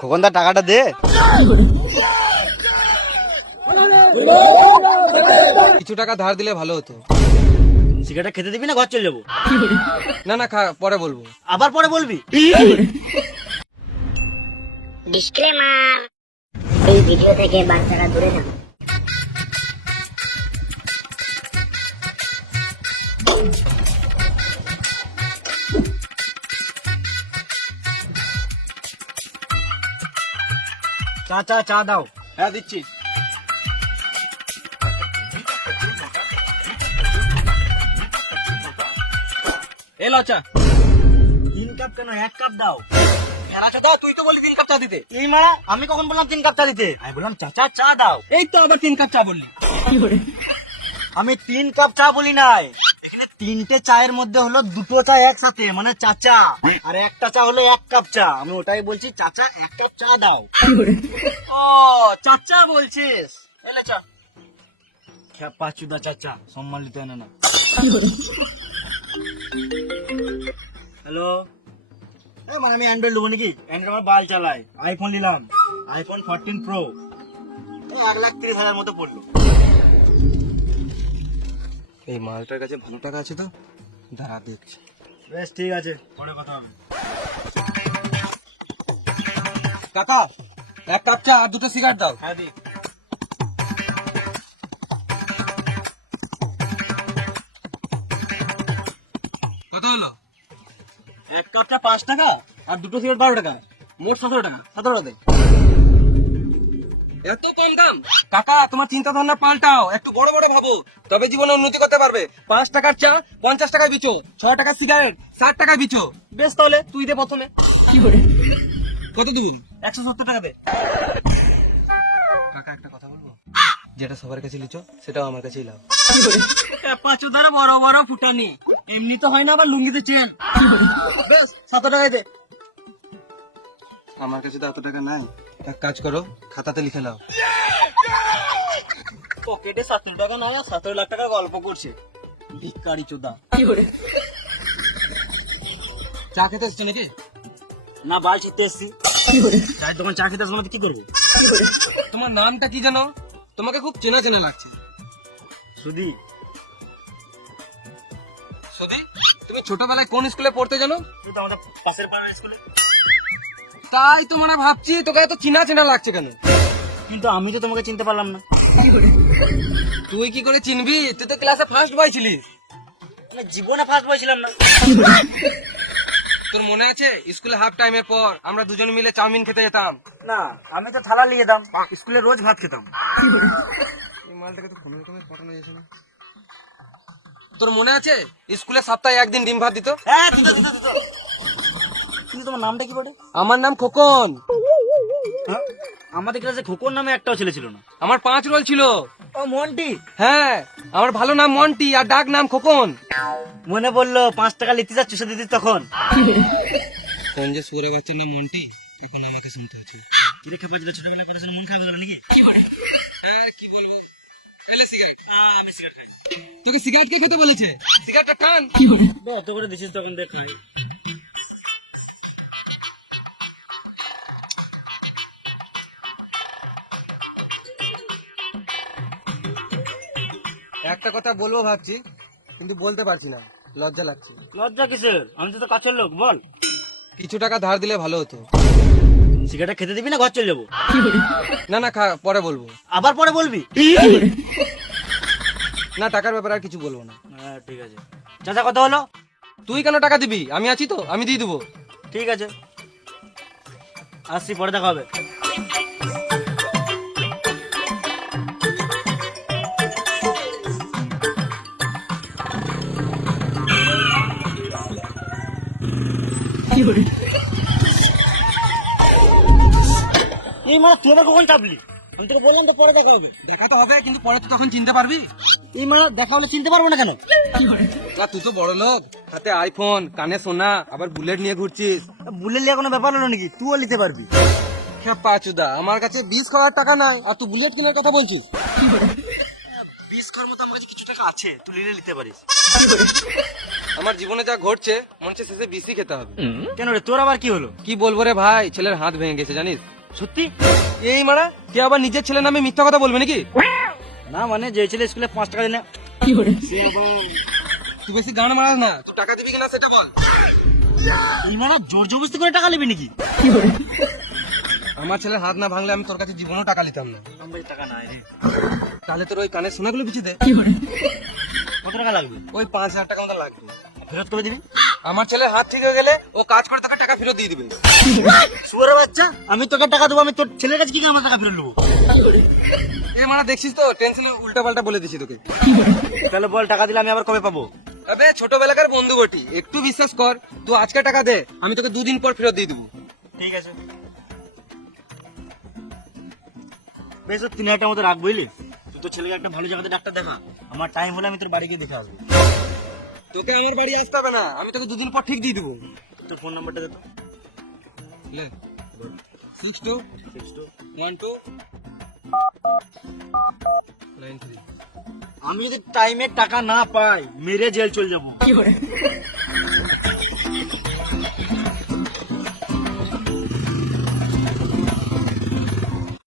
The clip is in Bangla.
খোকনদার টাকাটা দে। কিছু টাকা ধার দিলে ভালো হতো। সিগারেট খেতে দিবি না ঘর চলে যাবো? না না খা, পরে বলবো। আবার পরে বলবি? ডিসক্লেমার, এই ভিডিও থেকে বাচ্চারা দূরে থাকুন। চা চা দাও। হ্যাঁ দিচ্ছি। এ লচা 3 কাপ কেন, 1 কাপ দাও। দাও, তুই তো বললি 3 কাপ চা দিতে। এই মারা, আমি কখন বললাম 3 কাপ চা দিতে? আমি বললাম চাচা চা দাও। এই তো আবার 3 কাপ চা বললি। আমি 3 কাপ চা বলি নাই, এখানে 3টে চায়ের মধ্যে হলো 2টো চা একসাথে, মানে চাচা, আর একটা চা হলো 1 কাপ চা। আমি ওটাই বলছি, চাচা 1 কাপ চা দাও। ও চাচা বলছিস? এলে চা। খেপা চুদা চাচা, সম্মান নিতে না। হ্যালো, মানে আমি অ্যান্ড্রয়েড নেবো নাকি? অ্যান্ড্রয়েড আমার বাল চালাই। আইফোন নিলাম, আইফোন 14 প্রো, 1,30,000 মতো পড়লো। এই মালটার কাছে ভালো টাকা আছে তো, দাঁড়া দেখছি। বেশ ঠিক আছে, পরে কথা হবে। কাকা 1 কাপ চা আর 2টো সিগারেট দাও। হ্যাঁ দি। কত হলো? 1 কাপ চা 5 টাকা আর 2টো সিগারেট 12 টাকা, মোট 17 টাকা। 17 টাকা। এত কম দাম? কাকা তোমার চিন্তা ভাবনা পাল্টাও, একটু বড় বড় ভাবো, তবে জীবনে উন্নতি করতে পারবে। 5 টাকার চা 50 টাকায় বিচো, 6 টাকার সিগারেট 60 টাকায় বিচো। বেশ, তাহলে তুই দে প্রথমে। কত দেবো? 170 টাকা দে। কাকা একটা কথা বলবো, যেটা সবার কাছে লিচো সেটাও আমার কাছেই লাও। পাঁচো দ্বারা বড় বড় ফুটানি, এমনি তো হয় না, আবার লুঙ্গিতে চেন। বেশ 7 টাকায় দে। আমার কাছে তো এত টাকা নাই, এক কাজ করো, খাতাতে লিখে নাও। পকেটে 17 টাকা নাই আর 17 লাখ টাকা গল্প করছে, ভিক্ষারি চোদা। চা খেতে এসছো নাকি? না, বাল ছিটতে এসছি। চায়ের দোকান চা খেতে আসলে কি করবে? তোমার নামটা কি জানো? তোমাকে খুব চেনা চেনা লাগছে। সুদি। সদি, তুমি ছোটবেলায় কোন স্কুলে পড়তে জানো? তুই তো আমাদের পাশের পাড়ার স্কুলে। তাই তো মানে ভাবছি তোকে এত চেনা চেনা লাগছে কেন। কিন্তু আমি তো তোমাকে চিনতে পারলাম না। তুই কি করে চিনবি? তুই তো ক্লাসে ফার্স্ট বয় ছিলিস। আমি জীবনে ফার্স্ট বয় ছিলাম না। তোর মনে আছে স্কুলে হাফ টাইমের পর আমরা দুজন মিলে চাউমিন খেতে যেতাম? না, আমি তো থালা নিয়ে যেতাম, স্কুলে রোজ ভাত খেতাম। এই মালটাকে তো কোনো রকমের পটানো যাচ্ছে না। তোর মনে আছে স্কুলে সপ্তাহে একদিন ডিম ভাত দিত? হ্যাঁ, দিত। কিন্তু তোমার নামটা কি বটে? আমার নাম খোকন। হ্যাঁ? আমাদের ক্লাসে খোকন নামে একটাও ছেলে ছিল না। আমার 5 রোল ছিল। ও মন্টি। হ্যাঁ, আমার ভালো নাম মন্টি আর ডাক নাম খোকন। মনে বললো 5 টাকা লিখতে যা চুষে দিতিস তখন। কোন যে সুরে বাচ্চার নাম মন্টি, এখন আমাকে শুনতে হচ্ছে। কিরে খেপা, যেটা ছোটবেলা করেছিল মন খারাপ হলো নাকি? আর কি বলবো, এলে সিগারেট। আমি সিগারেট খাই। তোকে সিগারেট কে খেতে বলেছে? সিগারেটটা টান। এত করে দিছিস তখন দেখ খাই। একটা কথা বলবো ভাবছি, কিন্তু বলতে পারছি না, লজ্জা লাগছে। লজ্জা কিসের? আমি তো তোর কাছের লোক, বল। কিছু টাকা ধার দিলে ভালো হতো। সিগারেট খেতে দিবি না ঘর চলে যাবো? না না খা, পরে বলবো। আবার পরে বলবি? না, টাকার ব্যাপারে আর কিছু বলবো না। হ্যাঁ ঠিক আছে। চাচা কত হলো? তুই কেন টাকা দিবি? আমি আছি তো, আমি দিয়ে দেবো। ঠিক আছে, আসছি, পরে দেখা হবে। এই মানে তুই আবার কখন চাপলি? আমি তোকে বললাম তো পরে দেখা হবে। দেখা তো হবে, কিন্তু পরে তো তখন চিনতে পারবি। এই মানে দেখা হলে চিনতে পারবো না কেন? আর তুই তো বড় লোক, হাতে আইফোন, কানে সোনা, আবার বুলেট নিয়ে ঘুরছিস। বুলেট নিয়ে কোনো ব্যাপার হলো নাকি? তুইও নিতে পারবি। পাঁচুদা, আমার কাছে 20 খাওয়ার টাকা নাই, আর তুই বুলেট কেনার কথা বলছিস? 20 খাওয়ার মতো আমার কাছে কিছু টাকা আছে, তুই নিতে পারিস। আমার জীবনে যা ঘটছে মনে হচ্ছে শেষে বিসি খেতে হবে। কেন রে, তোর আবার কি হলো? কি বলবো রে ভাই, ছেলের হাত ভেঙে গেছে জানিস। সত্যি? এই মারা কে আবার নিজের ছেলের নামে মিথ্যা কথা বলবে নাকি? না মানে যে ছেলে স্কুলে 5 টাকা দেয় না। তুই বেশি গান মারাস না, তুই টাকা দিবি কিনা সেটা বল। এই মানে জোর জবরদস্তি করে টাকা নেবে নাকি? আমার ছেলের হাত না ভাঙলে আমি তোর কাছে জীবনেও টাকা নিতাম না। আমার কাছে টাকা নাই রে। তাহলে তোর ওই কানের সোনাগুলো পিছিয়ে দে। কত টাকা লাগবে? ওই 5,000 টাকা মতো লাগবে। ফেরত করে দিবি? আমার ছেলের হাত ঠিক হয়ে গেলে ও কাজ করে তোকে টাকা ফেরত দিয়ে দিবে। শুয়োরের বাচ্চা, আমি তোকে টাকা দেবো, আমি তোর ছেলের কাছে কি করে আমার টাকা ফেরত নেবো? এই মারা দেখছিস তো টেনশনে উল্টা পাল্টা বলে দিছি তোকে। তাহলে বল, টাকা দিলে আমি আবার কবে পাবো? আবে ছোটবেলাকার বন্ধু বটি, একটু বিশ্বাস কর। তুই আজকে টাকা দে, আমি তোকে 2 দিন পর ফেরত দিয়ে দেবো। ঠিক আছে, বেশ 3,000 টাকার মতো রাখ, বুঝলি? তুই তোর ছেলেকে একটা ভালো জায়গাতে ডাক্তার দেখা, আমার টাইম হলে আমি তোর বাড়ি গিয়ে দেখে আসবো। তোকে আমার বাড়ি আসতে হবে না, আমি তোকে 2 দিন পর ঠিক দিয়ে দেবো। তোর ফোন নাম্বারটা দে তো। লে 62 12 93। আমি যদি টাইমে টাকা না পাই মেরে জেল চলে যাবো।